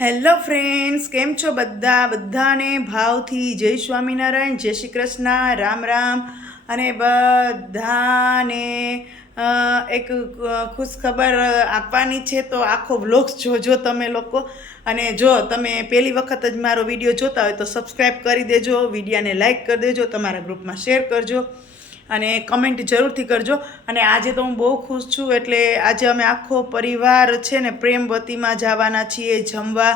Hello friends, કેમ છો બધાને ભાવથી જય સ્વામિનારાયણ, જય શ્રી કૃષ્ણ, રામ રામ. અને બધાને એક ખુશખબર આપવાની છે, તો આખો વ્લોગ્સ જોજો તમે લોકો. અને જો તમે પહેલી વખત જ મારો વિડીયો જોતા હોય તો સબસ્ક્રાઈબ કરી દેજો, વિડીયોને લાઈક કરી દેજો, તમારા ગ્રુપમાં શેર કરજો અને કમેન્ટ જરૂરથી કરજો. અને આજે તો હું બહુ ખુશ છું, એટલે આજે અમે આખો પરિવાર છે ને પ્રેમવતીમાં જવાના છીએ જમવા.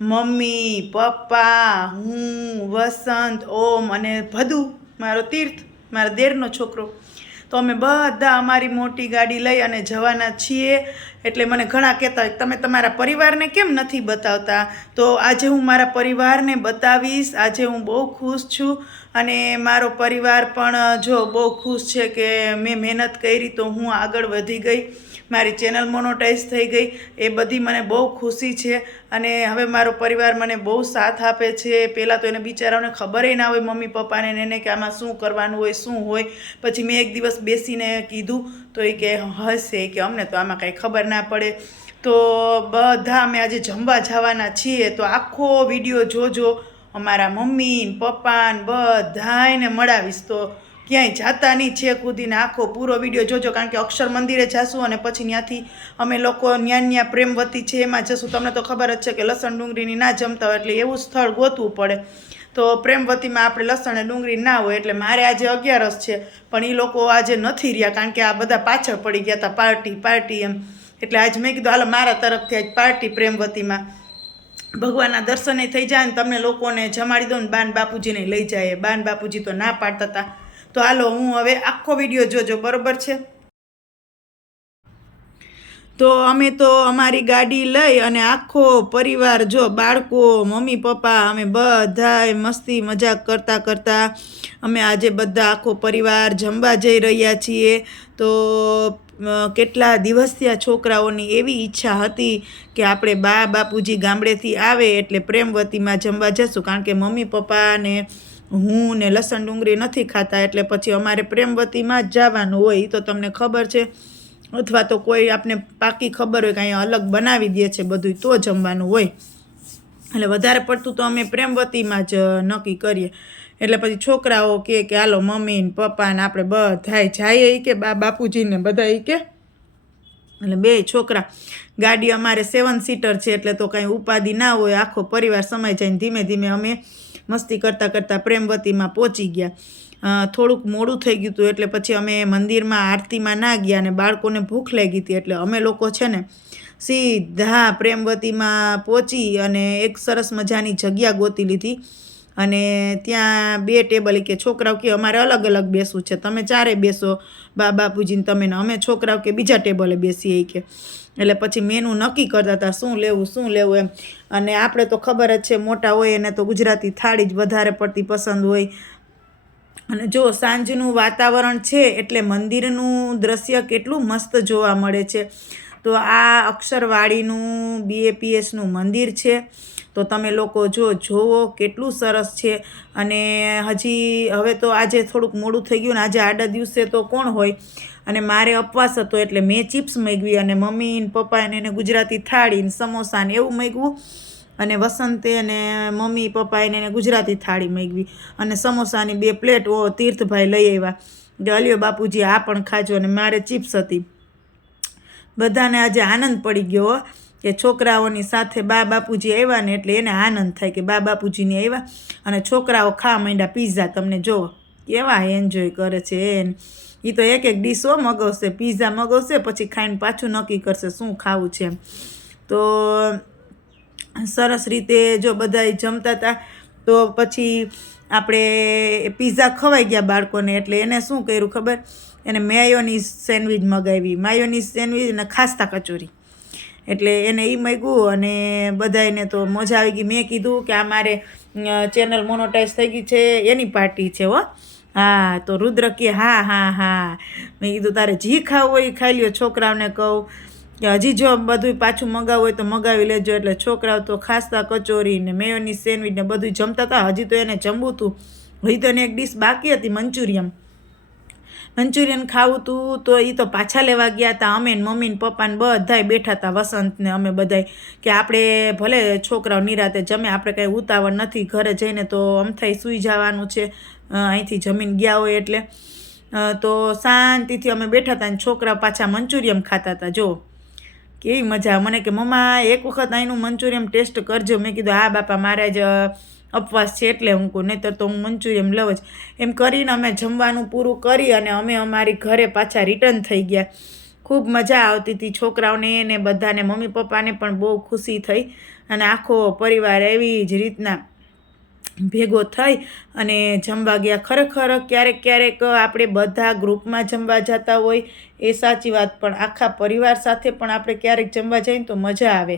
મમ્મી, પપ્પા, હું, વસંત, ઓમ અને ભદુ, મારો તીર્થ, મારા દેરનો છોકરો. તો અમે બધા અમારી મોટી ગાડી લઈ અને જવાના છીએ. એટલે મને ઘણા કહેતા હોય તમે તમારા પરિવારને કેમ નથી બતાવતા, તો આજે હું મારા પરિવારને બતાવીશ. આજે હું બહુ ખુશ છું અને મારો પરિવાર પણ જો બહુ ખુશ છે કે મેં મહેનત કરી તો હું આગળ વધી ગઈ, મારી ચેનલ મોનોટાઈઝ થઈ ગઈ. એ બધી મને બહુ ખુશી છે. અને હવે મારો પરિવાર મને બહુ સાથ આપે છે. પહેલાં તો એને બિચારાઓને ખબર ના હોય, મમ્મી પપ્પાને ને એને, કે આમાં શું કરવાનું હોય, શું હોય. પછી મેં એક દિવસ બેસીને કીધું તો એ કે હશે કે અમને તો આમાં કાંઈ ખબર ના પડે. તો બધા અમે આજે જમવા જવાના છીએ, તો આખો વિડીયો જોજો. અમારા મમ્મી પપ્પા ને બધાને મળાવીશ, તો ક્યાંય જાતા નહીં છે કૂદીને આખો પૂરો વિડીયો જોજો. કારણ કે અક્ષર મંદિરે જઈશું અને પછી ત્યાંથી અમે લોકો ન્યા પ્રેમવતી છે એમાં જશું. તમને તો ખબર જ છે કે લસણ ડુંગળીની ના જમતા હોય એટલે એવું સ્થળ ગોતવું પડે. તો પ્રેમવતીમાં આપણે લસણ અને ડુંગળી ના હોય, એટલે મારે આજે 11 છે, પણ એ લોકો આજે નથી રહ્યા કારણ કે આ બધા પાછળ પડી ગયા હતા, પાર્ટી એમ. એટલે આજ મેં કીધું હાલો મારા તરફથી આજ પાર્ટી પ્રેમવતીમાં, ભગવાનના દર્શને થઈ જાય ને તમને લોકોને જમાડી દો ને બાન બાપુજીને લઈ જાય. બાન બાપુજી તો ના પાડતા હતા. તો હાલો હું હવે આખો વિડીયો જોજો, બરોબર છે. તો અમે તો અમારી ગાડી લઈ અને આખો પરિવાર, જો બાળકો, મમ્મી પપ્પા, અમે બધાય મસ્તી મજાક કરતાં કરતાં અમે આજે બધા આખો પરિવાર જમવા જઈ રહ્યા છીએ. તો કેટલા દિવસથી આ છોકરાઓની એવી ઈચ્છા હતી કે આપણે બા બાપુજી ગામડેથી આવે એટલે પ્રેમવતીમાં જમવા જશું. કારણ કે મમ્મી પપ્પા ને હું ને લસણ ડુંગળી નથી ખાતા, એટલે પછી અમારે પ્રેમવતીમાં જ જવાનું હોય. એ તો તમને ખબર છે, અથવા તો કોઈ આપને પાકી ખબર હોય કે અહીંયા અલગ બનાવી દે છે બધું, તો જમવાનું હોય. એટલે વધારે પડતું તો અમે પ્રેમવતીમાં જ નક્કી કરીએ. એટલે પછી છોકરાઓ કે હાલો મમ્મી ને પપ્પા ને આપણે બધાય જઈએ કે બા બાપુજીને બધા કે. એટલે બે છોકરા, ગાડી અમારે 7 સીટર છે, એટલે તો કાંઈ ઉપાધિ ના હોય, આખો પરિવાર સમાઈ જાય. ધીમે ધીમે અમે મસ્તી કરતાં કરતાં પ્રેમવતીમાં પહોંચી ગયા. થોડુંક મોડું થઈ ગયું હતું, એટલે પછી અમે મંદિરમાં આરતીમાં ના ગયા અને બાળકોને ભૂખ લાગી હતી, એટલે અમે લોકો છે ને સીધા પ્રેમવતીમાં પહોંચી અને એક સરસ મજાની જગ્યા ગોતી લીધી. અને ત્યાં 2 ટેબલ, કે છોકરાઓ કે અમારે અલગ અલગ બેસવું છે, તમે ચારે બેસો, બા બાપુજીને તમે ને અમે છોકરાઓ કે બીજા ટેબલે બેસીએ કે. એટલે પછી મેનુ નક્કી કરતા હતા શું લેવું એમ. અને આપણે તો ખબર જ છે, મોટા હોય એને તો ગુજરાતી થાળી જ વધારે પડતી પસંદ હોય. અને જો સાંજનું વાતાવરણ છે એટલે મંદિરનું દ્રશ્ય કેટલું મસ્ત જોવા મળે છે. તો આ અક્ષરવાડીનું BAPSનું મંદિર છે. તો તમે લોકો જોવો કેટલું સરસ છે. અને હજી હવે તો આજે થોડુંક મોડું થઈ ગયું ને, આજે આડા દિવસે તો કોણ હોય. અને મારે ઉપવાસ હતો એટલે મેં ચિપ્સ મંગાવી અને મમ્મી ને પપ્પાને એને ગુજરાતી થાળી ને સમોસા ને એવું મંગાવ્યું. અને વસંતે અને મમ્મી પપ્પાએ એને ગુજરાતી થાળી મંગાવી અને સમોસાની 2 પ્લેટ તીર્થભાઈ લઈ આવ્યા કે અલ્યો બાપુજી આ પણ ખાજો. અને મારે ચિપ્સ હતી. બધાને આજે આનંદ પડી ગયો કે છોકરાઓની સાથે બા બાપુજી આવ્યા ને, એટલે એને આનંદ થાય કે બા બાપુજીને આવ્યા. અને છોકરાઓ ખાવા માંડ્યા પીઝા. તમને જો કેવા એન્જોય કરે છે. એ તો એક ડીશો મગાવશે, પીઝા મગાવશે, પછી ખાઈને પાછું નક્કી કરશે શું ખાવું છે. તો સરસ રીતે જો બધા જમતા હતા. તો પછી આપણે પીઝા ખવાઈ ગયા બાળકોને, એટલે એને શું કર્યું ખબર, એને મેયોનીઝ સેન્ડવિચ મગાવી, માયોનીઝ સેન્ડવિચ અને ખાસ્તા કચોરી. એટલે એને એ મંગાવ્યું અને બધાને તો મજા આવી ગઈ. મેં કીધું કે આ મારે ચેનલ મોનોટાઈઝ થઈ ગઈ છે એની પાર્ટી છે હો. હા, તો રુદ્ર કે હા. મેં કીધું તારે જી ખાવું હોય એ ખાઈ લ્યો. છોકરાઓને કહું કે હજી જો બધું પાછું મગાવવું હોય તો મગાવી લેજો. એટલે છોકરાઓ તો ખાસ્તા કચોરી ને મેયોની સેન્ડવિચ ને બધું જમતા હતા. હજી તો એને જમવું હતું, હજી તો એને એક ડીશ બાકી હતી, મંચુરિયન. મંચુરિયન ખાવું હતું તો એ તો પાછા લેવા ગયા હતા. અમે ને મમ્મી ને પપ્પા ને બધાય બેઠા હતા, વસંત ને અમે બધાય, કે આપણે ભલે છોકરાઓ નિરાતે જમે, આપણે કાંઈ ઉતાવળ નથી, ઘરે જઈને તો અમથાઈ સૂઈ જવાનું છે, અહીંથી જમીન ગયા હોય એટલે. તો શાંતિથી અમે બેઠા હતા અને છોકરા પાછા મંચુરિયન ખાતા હતા. જો કેવી મજા. મને કે મમ્મા એક વખત અહીંનું મંચુરિયન ટેસ્ટ કરજો. મેં કીધું હા બાપા, મારે જ ઉપવાસ છે એટલે હું કહું, નહીંતર તો હું મંચુરિયન લઉં જ. એમ કરીને અમે જમવાનું પૂરું કરી અને અમે અમારી ઘરે પાછા રિટર્ન થઈ ગયા. ખૂબ મજા આવતી હતી છોકરાઓને ને બધાને, મમ્મી પપ્પાને પણ બહુ ખુશી થઈ અને આખો પરિવાર એવી જ રીતના ભેગો થઈ અને જમવા ગયા. ખરેખર ક્યારેક ક્યારેક આપણે બધા ગ્રુપમાં જમવા જતા હોય એ સાચી વાત, પણ આખા પરિવાર સાથે પણ આપણે ક્યારેક જમવા જઈએ તો મજા આવે.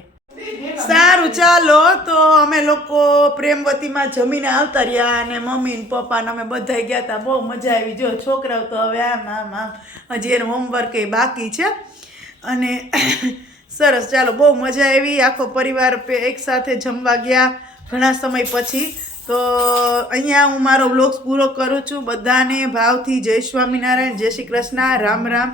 સારું ચાલો, તો અમે લોકો પ્રેમવતીમાં જમીને આવતા રહ્યા અને મમ્મી ને પપ્પા ને અમે બધા ગયા હતા. બહુ મજા આવી. જો છોકરાઓ તો હવે આમ આમ આમ હજી એનું હોમવર્ક એ બાકી છે અને સરસ. ચાલો, બહુ મજા આવી. આખો પરિવાર એક સાથે જમવા ગયા ઘણા સમય પછી. તો અહીંયા હું મારો વ્લોગ પૂરો કરું છું. બધાને ભાવથી જય સ્વામિનારાયણ, જય શ્રી કૃષ્ણ, રામ રામ.